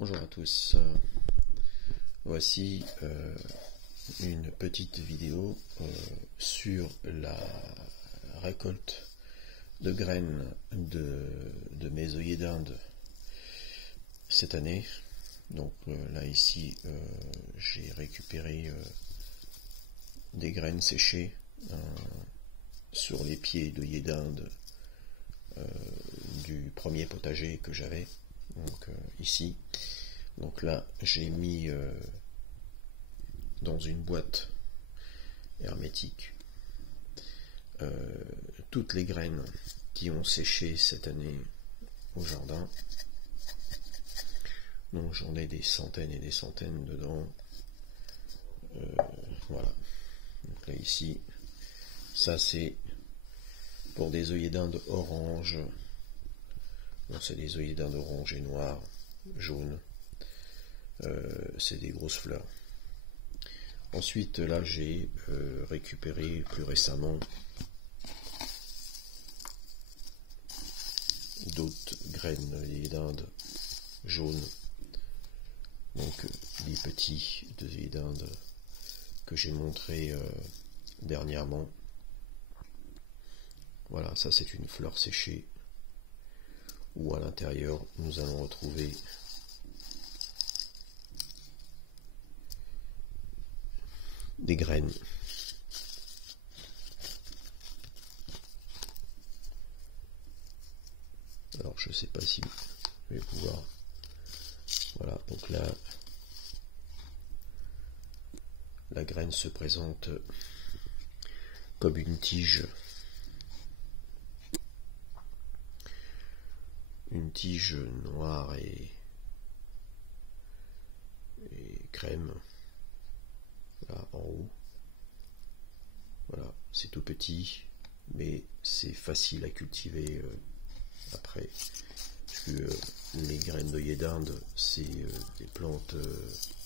Bonjour à tous, voici une petite vidéo sur la récolte de graines de mes œillets d'Inde cette année. Donc là ici j'ai récupéré des graines séchées sur les pieds d'œillets d'Inde du premier potager que j'avais. Donc ici, donc là j'ai mis dans une boîte hermétique toutes les graines qui ont séché cette année au jardin. Donc j'en ai des centaines et des centaines dedans. Voilà. Donc là ici, ça c'est pour des œillets d'Inde orange. C'est des œillets d'Inde orange et noir, jaune. C'est des grosses fleurs. Ensuite, là, j'ai récupéré plus récemment d'autres graines d'œillets d'Inde jaunes. Donc, les petits œillets d'Inde que j'ai montré dernièrement. Voilà, ça c'est une fleur séchée. Où à l'intérieur nous allons retrouver des graines. Alors je ne sais pas si vous allez pouvoir. Voilà, donc là la graine se présente comme une tige. Une tige noire et crème, là en haut. Voilà, c'est tout petit, mais c'est facile à cultiver après. Parce que les graines d'œillets d'Inde, c'est des plantes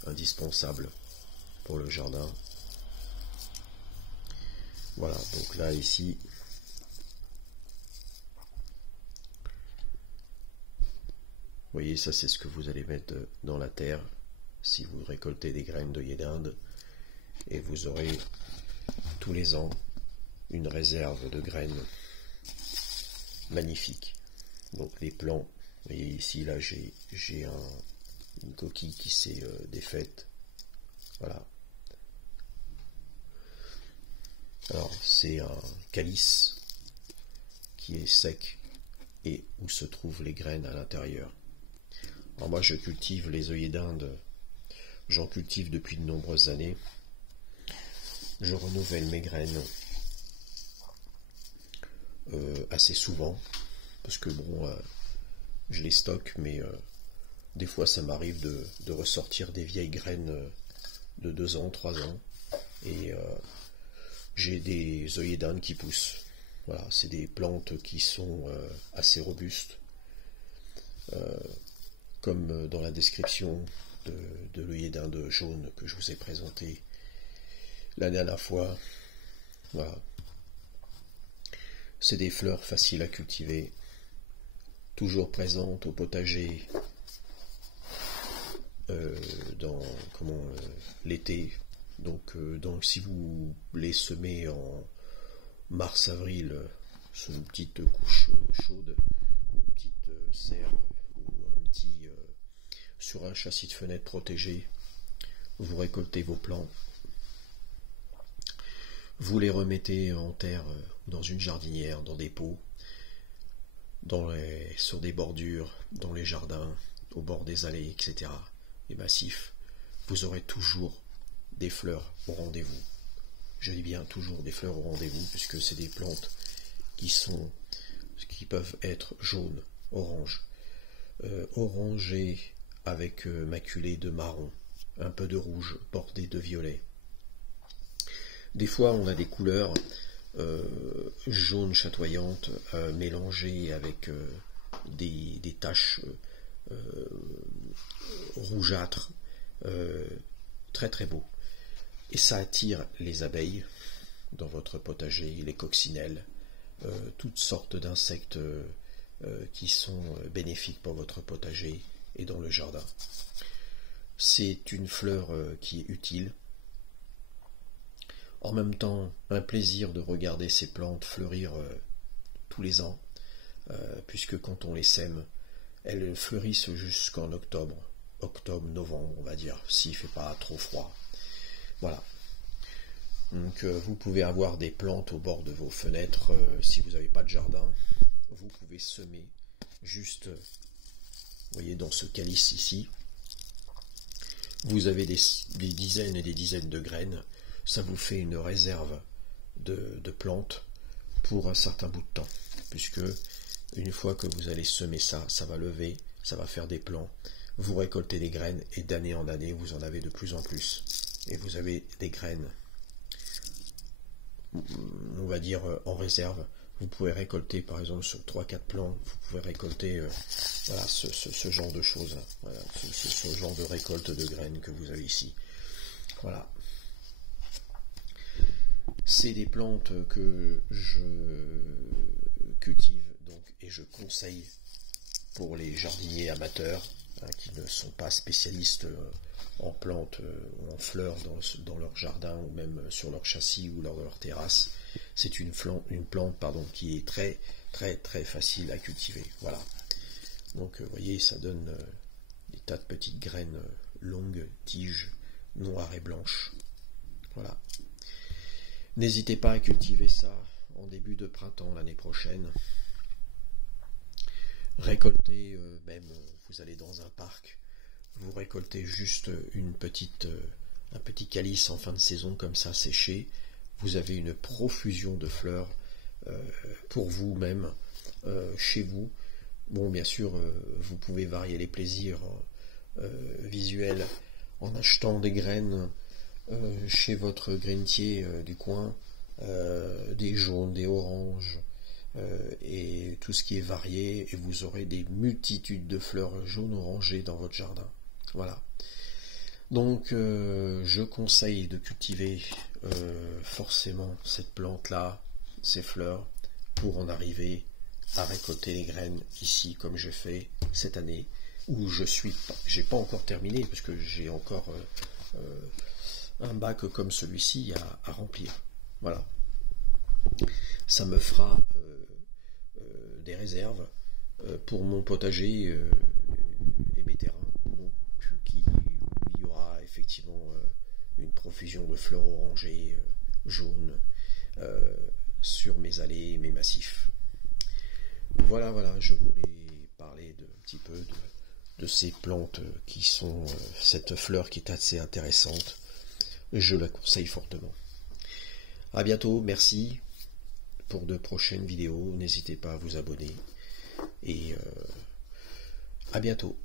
indispensables pour le jardin. Voilà, donc là ici, vous voyez, ça c'est ce que vous allez mettre dans la terre si vous récoltez des graines d'œillets d'Inde, et vous aurez tous les ans une réserve de graines magnifique. Donc les plants, vous voyez ici, là j'ai une coquille qui s'est défaite. Voilà. Alors c'est un calice qui est sec et où se trouvent les graines à l'intérieur. Alors moi je cultive les œillets d'Inde, j'en cultive depuis de nombreuses années. Je renouvelle mes graines assez souvent, parce que bon, je les stocke, mais des fois ça m'arrive de ressortir des vieilles graines de 2 ans, 3 ans, et j'ai des œillets d'Inde qui poussent. Voilà, c'est des plantes qui sont assez robustes. Comme dans la description de l'œillet d'Inde jaune que je vous ai présenté la dernière fois. Voilà. C'est des fleurs faciles à cultiver, toujours présentes au potager dans l'été. Donc si vous les semez en mars-avril sur une petite couche chaude, une petite serre sur un châssis de fenêtre protégé, vous récoltez vos plants, vous les remettez en terre dans une jardinière, dans des pots, sur des bordures, dans les jardins, au bord des allées, etc., les massifs. Vous aurez toujours des fleurs au rendez-vous. Je dis bien toujours des fleurs au rendez-vous, puisque c'est des plantes qui peuvent être jaunes, oranges, orangées avec maculé de marron, un peu de rouge bordé de violet. Des fois on a des couleurs jaunes chatoyantes mélangées avec des taches rougeâtres, très très beau. Et ça attire les abeilles dans votre potager, les coccinelles, toutes sortes d'insectes qui sont bénéfiques pour votre potager, et dans le jardin. C'est une fleur qui est utile. En même temps, un plaisir de regarder ces plantes fleurir tous les ans, puisque quand on les sème, elles fleurissent jusqu'en octobre, novembre, on va dire, s'il ne fait pas trop froid. Voilà. Donc vous pouvez avoir des plantes au bord de vos fenêtres, si vous n'avez pas de jardin. Vous pouvez semer juste, vous voyez, dans ce calice ici. Vous avez des dizaines et des dizaines de graines. Ça vous fait une réserve de plantes pour un certain bout de temps, puisque une fois que vous allez semer ça, ça va lever, ça va faire des plants, vous récoltez des graines et d'année en année vous en avez de plus en plus, et vous avez des graines, on va dire en réserve. Vous pouvez récolter par exemple sur 3-4 plants, vous pouvez récolter voilà, ce genre de choses, voilà, ce genre de récolte de graines que vous avez ici. Voilà. C'est des plantes que je cultive donc, et je conseille pour les jardiniers amateurs qui ne sont pas spécialistes en plantes ou en fleurs dans leur jardin ou même sur leur châssis ou lors de leur terrasse. C'est une plante qui est très très très facile à cultiver. Voilà. Donc vous voyez, ça donne des tas de petites graines longues, tiges noires et blanches. Voilà. N'hésitez pas à cultiver ça en début de printemps l'année prochaine. Récoltez, même vous allez dans un parc, vous récoltez juste un petit calice en fin de saison comme ça séché. Vous avez une profusion de fleurs pour vous-même, chez vous. Bon, bien sûr, vous pouvez varier les plaisirs visuels en achetant des graines chez votre grainetier du coin, des jaunes, des oranges et tout ce qui est varié, et vous aurez des multitudes de fleurs jaunes orangées dans votre jardin. Voilà. Donc je conseille de cultiver forcément cette plante là, ces fleurs, pour en arriver à récolter les graines ici comme je fais cette année, où j'ai pas encore terminé parce que j'ai encore un bac comme celui-ci à remplir. Voilà. Ça me fera des réserves pour mon potager et mes terrains, donc, où il y aura effectivement une profusion de fleurs orangées, jaunes, sur mes allées et mes massifs. Voilà, je voulais parler un petit peu de ces plantes qui sont cette fleur qui est assez intéressante. Je la conseille fortement. À bientôt, merci pour de prochaines vidéos. N'hésitez pas à vous abonner et à bientôt.